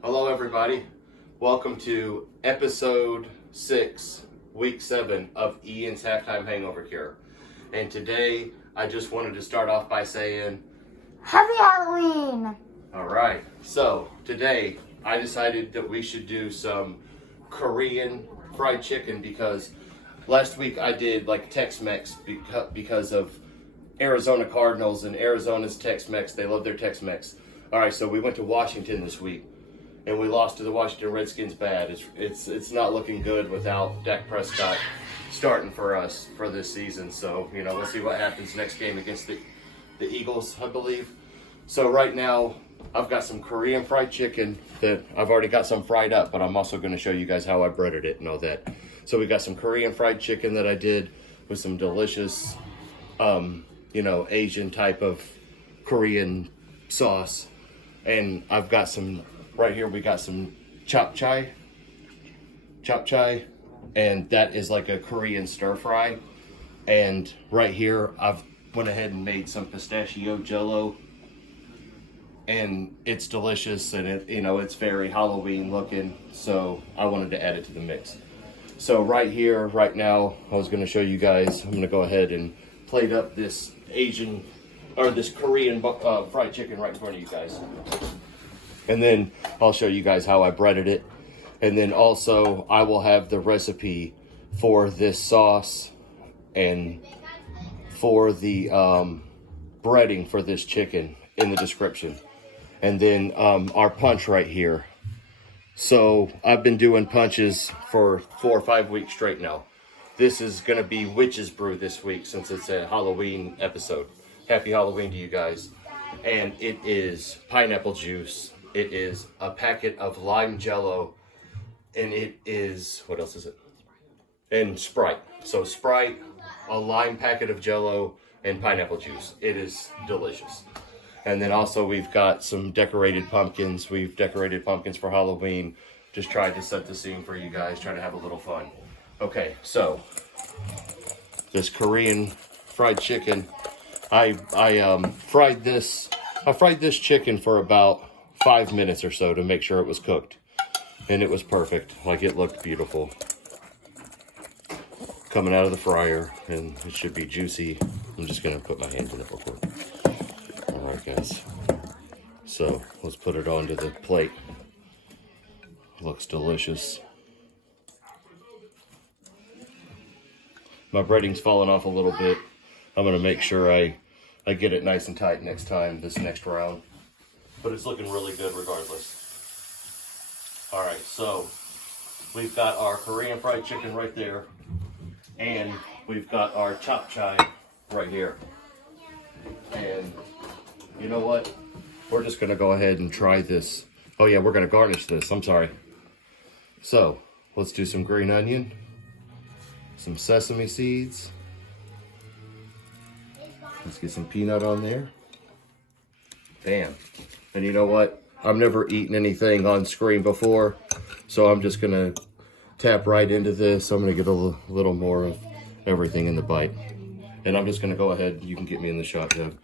Hello everybody, welcome to episode 6, week 7 of Ian's Halftime Hangover Cure. And today I just wanted to start off by saying Happy Halloween! Alright, so today I decided that we should do some Korean fried chicken because last week I did like Tex-Mex because of Arizona Cardinals and Arizona's Tex-Mex. They love their Tex-Mex. Alright, so we went to Washington this week. And we lost to the Washington Redskins bad. It's not looking good without Dak Prescott starting for us for this season. So, you know, let's see what happens next game against the Eagles, I believe. So right now, I've got some Korean fried chicken that I've already got some fried up, but I'm also going to show you guys how I breaded it and all that. So we got some Korean fried chicken that I did with some delicious, you know, Asian type of Korean sauce. And I've got some... Right here we got some chop chai, and that is like a Korean stir fry. And right here I've went ahead and made some pistachio jello, and it's delicious, and it's very Halloween looking, so I wanted to add it to the mix. So right here, right now, I was going to show you guys, I'm going to go ahead and plate up this this Korean fried chicken right in front of you guys. And then I'll show you guys how I breaded it. And then also I will have the recipe for this sauce and for the breading for this chicken in the description. And then our punch right here. So I've been doing punches for 4 or 5 weeks straight now. This is going to be Witch's Brew this week since it's a Halloween episode. Happy Halloween to you guys. And it is pineapple juice. It is a packet of lime jello, and it is, what else is it? And Sprite. So Sprite, a lime packet of jello, and pineapple juice. It is delicious. And then also we've got some decorated pumpkins. We've decorated pumpkins for Halloween. Just tried to set the scene for you guys, trying to have a little fun. Okay, so this Korean fried chicken, I fried this chicken for about 5 minutes or so to make sure it was cooked, and it was perfect. Like, it looked beautiful coming out of the fryer, and it should be juicy. I'm just gonna put my hand in it real quick. All right, guys, so let's put it onto the plate. Looks delicious. My breading's falling off a little bit. I'm gonna make sure I get it nice and tight next round. But it's looking really good regardless. All right, so we've got our Korean fried chicken right there, and we've got our chop chai right here. And you know what? We're just gonna go ahead and try this. Oh yeah, we're gonna garnish this, I'm sorry. So let's do some green onion, some sesame seeds. Let's get some peanut on there. Bam. And you know what? I've never eaten anything on screen before, so I'm just gonna tap right into this. I'm gonna get a little more of everything in the bite. And I'm just gonna go ahead, you can get me in the shot, Doug.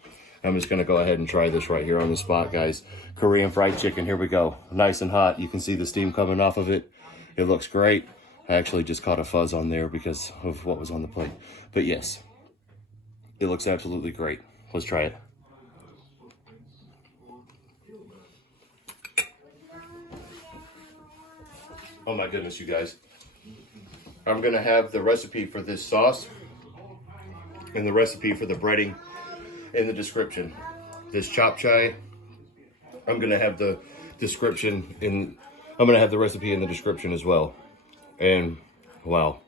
I'm just gonna go ahead and try this right here on the spot, guys. Korean fried chicken, here we go. Nice and hot, you can see the steam coming off of it. It looks great. I actually just caught a fuzz on there because of what was on the plate. But yes, it looks absolutely great. Let's try it. Oh my goodness, you guys. I'm gonna have the recipe for this sauce and the recipe for the breading in the description. This chop chai, I'm gonna have the recipe in the description as well. And wow,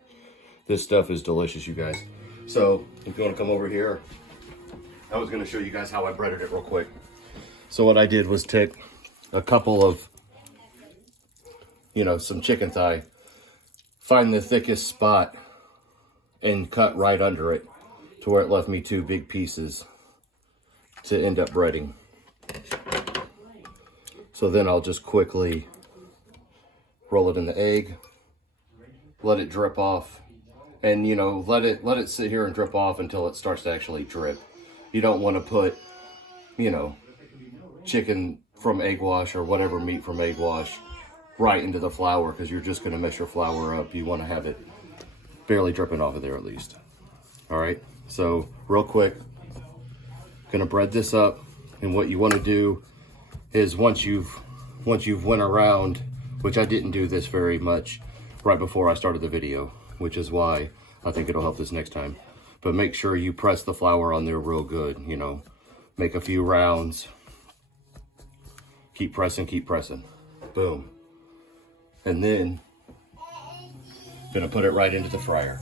this stuff is delicious, you guys. So if you wanna come over here, I was gonna show you guys how I breaded it real quick. So what I did was take a couple of, some chicken thigh, find the thickest spot and cut right under it to where it left me 2 big pieces to end up breading. So then I'll just quickly roll it in the egg, let it drip off, and let it sit here and drip off until it starts to actually drip. You don't want to put chicken from egg wash or whatever meat from egg wash right into the flour, because you're just going to mess your flour up. You want to have it barely dripping off of there at least. All right, so real quick, gonna bread this up, and what you want to do is once you've went around, which I didn't do this very much right before I started the video, which is why I think it'll help this next time. But make sure you press the flour on there real good, you know, make a few rounds, keep pressing, boom. And then gonna put it right into the fryer.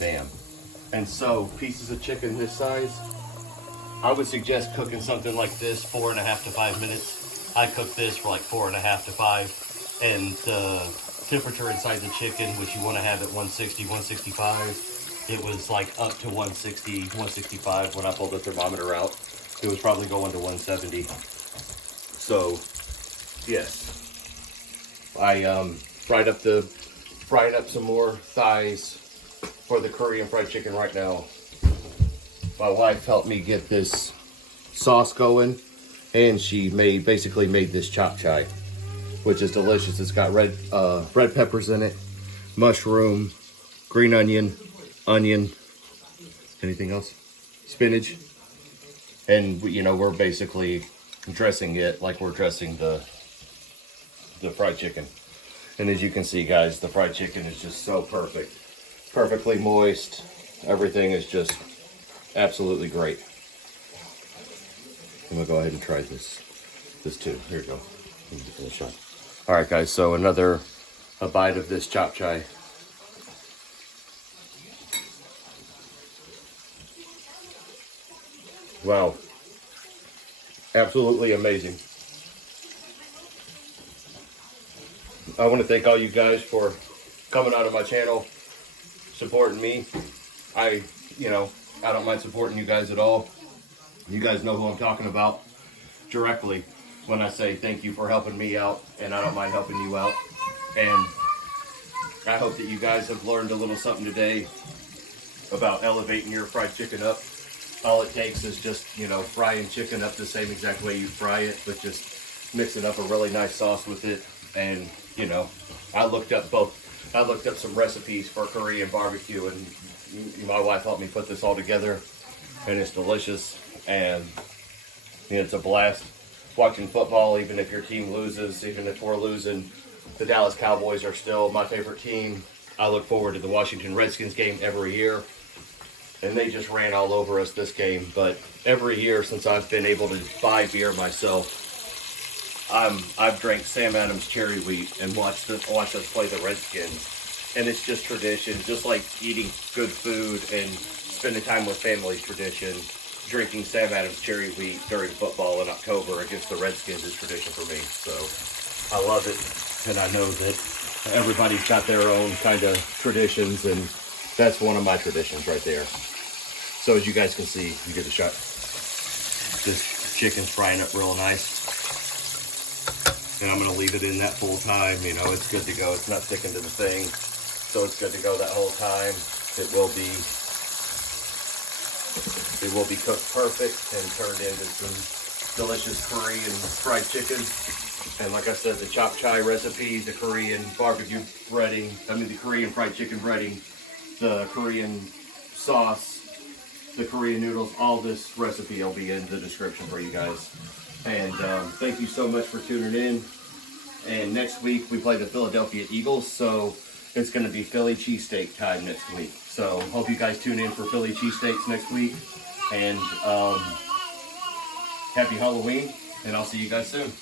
Bam. And so pieces of chicken this size, I would suggest cooking something like this 4.5 to 5 minutes. I cook this for like 4.5 to 5. And the temperature inside the chicken, which you want to have at 160, 165, it was like up to 160, 165 when I pulled the thermometer out. It was probably going to 170. So, yes. I fried up some more thighs for the Korean fried chicken right now. My wife helped me get this sauce going, and she basically made this chop chai, which is delicious. It's got red peppers in it, mushroom, green onion, anything else? Spinach. And you know, we're basically dressing it like we're dressing the fried chicken. And as you can see, guys, the fried chicken is just so perfect. Perfectly moist. Everything is just absolutely great. I'm gonna go ahead and try this too. Here you go. Let me give it a shot. All right, guys, so a bite of this chop chai. Wow. Absolutely amazing. I want to thank all you guys for coming out of my channel, supporting me. I don't mind supporting you guys at all. You guys know who I'm talking about directly when I say thank you for helping me out, and I don't mind helping you out. And I hope that you guys have learned a little something today about elevating your fried chicken up. All it takes is just, frying chicken up the same exact way you fry it, but just mixing up a really nice sauce with it. And, I looked up some recipes for Korean barbecue, and my wife helped me put this all together, and it's delicious. And it's a blast watching football, even if your team loses, even if we're losing. The Dallas Cowboys are still my favorite team. I look forward to the Washington Redskins game every year, and they just ran all over us this game. But every year since I've been able to buy beer myself, I've drank Sam Adams cherry wheat and watched us play the Redskins. And it's just tradition, just like eating good food and spending time with family tradition. Drinking Sam Adams cherry wheat during football in October against the Redskins is tradition for me. So I love it, and I know that everybody's got their own kind of traditions, and that's one of my traditions right there. So as you guys can see, you get a shot. This chicken's frying up real nice. And I'm going to leave it in that full time. It's good to go. It's not sticking to the thing. So it's good to go that whole time. It will be cooked perfect and turned into some delicious Korean fried chicken. And like I said, the chop chai recipe, the Korean barbecue breading, the Korean fried chicken breading, the Korean sauce, the Korean noodles, all this recipe will be in the description for you guys. And thank you so much for tuning in. And next week we play the Philadelphia Eagles, so it's going to be Philly cheesesteak time next week. So hope you guys tune in for Philly cheesesteaks next week. And happy Halloween, and I'll see you guys soon.